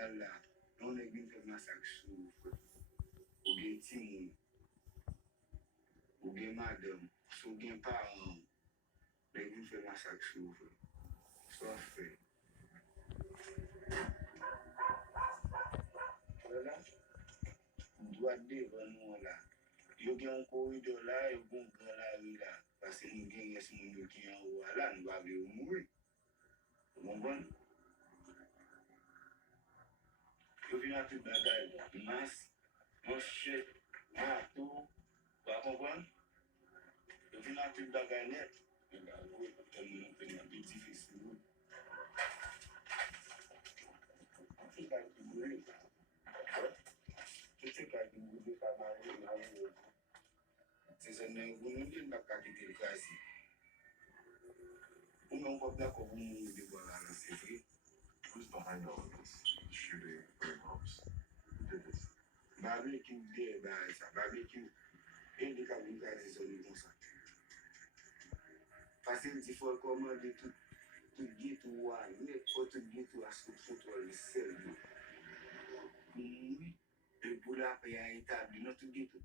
Sénégal là, on est venu faire massacre sur ou bien Timon, ou bien madame, ou bien parents, on est venu faire massacre sur vous. Soit fait. Voilà, on doit devant nous là. Yo gen un corridor là, yo gen un grand la rue là. Parce que nous gen yes moun qui en haut là, nous va vle mourir. Vous comprenez? Yo vin à tout bagay, masque, manchette, marteau, vous comprenez? Yo vin à tout bagay net. Mais bah oui, tellement nous fait un peu difficile. C'est pas qui brûle. C'est pas qui brûle, pas mal. C'est un nègre, nous ne pouvons pas quitter le casier. On ne peut pas comme nous de voir là, c'est vrai. Who's behind all of this? The shooting, burning homes. Who did this? Barbecue there, barbecue. Et des kamikazes sont comme ça. Parce que il faut commander tout ghetto, mais faut tout ghetto à ce que tout le sel. Oui. Et pour la paix à établir notre ghetto.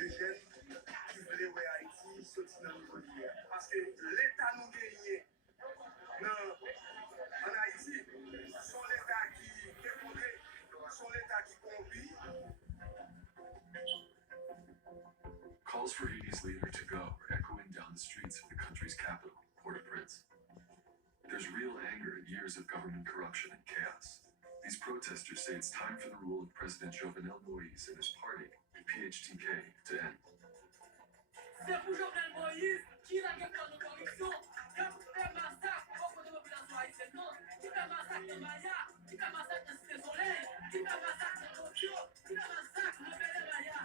Les jeunes qui voulaient voir Haïti sortir dans le niveau d'hier. Parce que l'État nous gagne en Haïti, son l'État qui défendait, son l'État qui conduit. Calls for Haiti's leader to go are echoing down the streets of the country's capital, Port-au-Prince. There's real anger at years of government corruption and chaos. These protesters say it's time for the rule of President Jovenel Moïse and his party, PHTK, to end. C'est pour Jovenel Moïse qui a gagné la corruption, qui a fait massacre contre la population haïtienne, qui fait massacre de Maya, qui fait massacre de Cité Soleil, qui fait massacre de Tokyo, qui fait massacre de Belle Maya.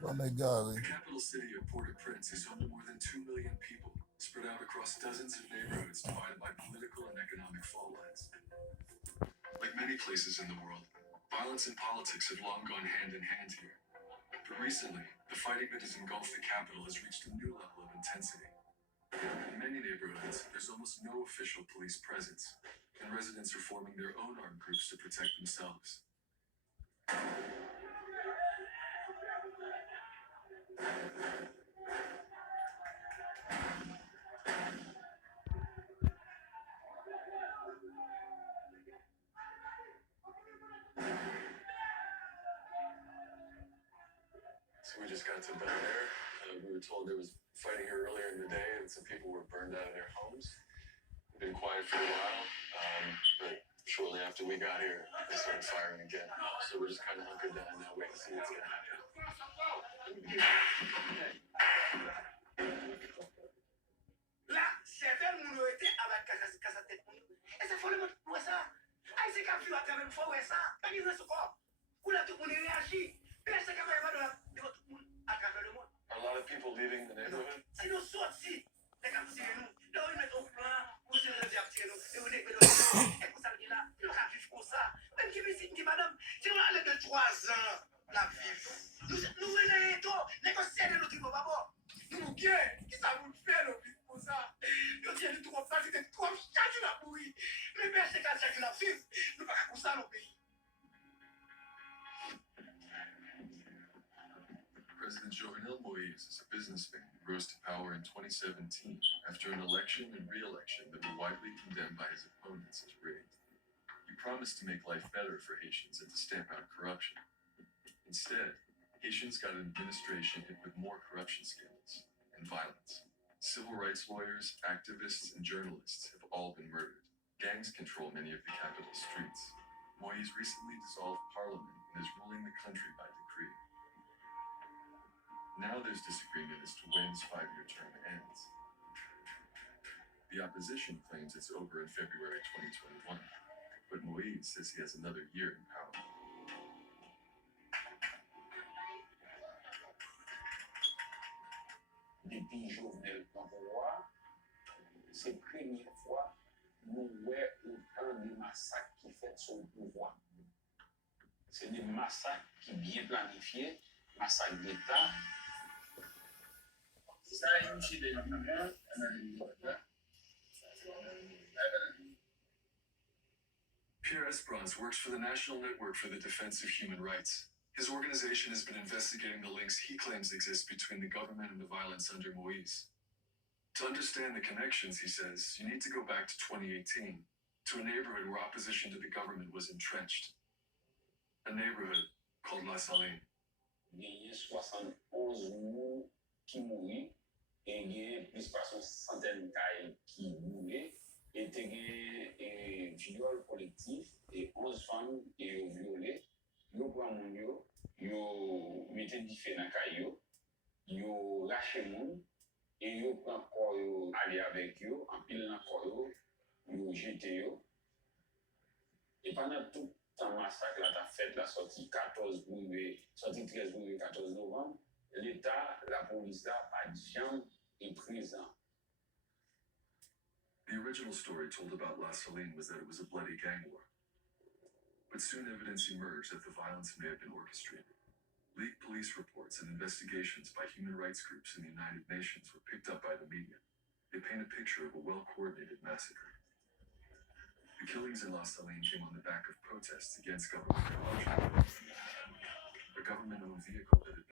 Oh my God. The capital city of Port-au-Prince is home to more than 2 million people, spread out across dozens of neighborhoods divided by political and economic fault lines. Like many places in the world, violence and politics have long gone hand in hand here. But recently, the fighting that has engulfed the capital has reached a new level of intensity. In many neighborhoods, there's almost no official police presence, and residents are forming their own armed groups to protect themselves. So we just got to Bel Air. We were told there was fighting here earlier in the day and some people were burned out of their homes. It's been quiet for a while, but shortly after we got here, they started firing again. So we're just kind of hunkered down now, waiting to see what's going to happen. Là, certains nous ont été avec Casse-Tête. Et c'est follement pour ça. Aïe, c'est qu'à vivre à travers le fort, ça. Pas besoin de ce corps. Où là, tout le monde réagit. Mais c'est quand même pas de tout le monde à travers le monde. Are a lot of people leaving the neighborhood? Si nous sortis, les gars, c'est nous. Là, on met au plan, vous serez les artistes, et vous n'êtes pas et pour ça, là, nous allons vivre comme ça. Même qui visite, qui madame, si on a de 3 ans, la vivre. Nous venons tout, négocier de notre papa. Nous bien, qui ça vous fait le plus pour ça? Nous tiens tout comme ça, c'était trop chargé la bouille. Mais bien, c'est quand chargé la vivre, nous pas comme ça, nos pays. President Jovenel Moïse is a businessman who rose to power in 2017 after an election and re-election that were widely condemned by his opponents as rigged. He promised to make life better for Haitians and to stamp out corruption. Instead, Haitians got an administration hit with more corruption scandals and violence. Civil rights rights lawyers, activists, and journalists have all been murdered. Gangs control many of the capital streets. Moise recently dissolved parliament and is ruling the country by decree. Now there's disagreement as to when his 5-year term ends. The opposition claims it's over in February 2021, but Moise says he has another year in power. Depuis Jovenel prend pouvoir, c'est la première fois nous voyons autant de massacres qui fait sur le pouvoir. C'est des massacres qui bien planifiés, massacres d'État. Ça a une de l'humain, Pierre Esperance works for the National Network for the Defense of Human Rights. His organization has been investigating the links he claims exist between the government and the violence under Moise. To understand the connections, he says, you need to go back to 2018, to a neighborhood where opposition to the government was entrenched. A neighborhood called La Saline. Il y a 71 morts qui mourent, et il y a plus de centaines de cas qui mourent, et il y a viol collectif, et 11 femmes qui ont violé. Yo prend moun yo mette di fè nan kay yo lâché moun, et yo prend corps yo aller avec yo, en pile nan corps yo jeté yo. Et pendant tout temps massacre là t'a fait la sortie 14 brûlé, sortie 13 brûlé 14 novembre, l'État, la police là pas jamais est présent. The original story told about La Saline was that it was a bloody gang war. But soon evidence emerged that the violence may have been orchestrated. Leaked police reports and investigations by human rights groups in the United Nations were picked up by the media. They paint a picture of a well-coordinated massacre. The killings in La Saline came on the back of protests against government corruption. A government-owned vehicle that had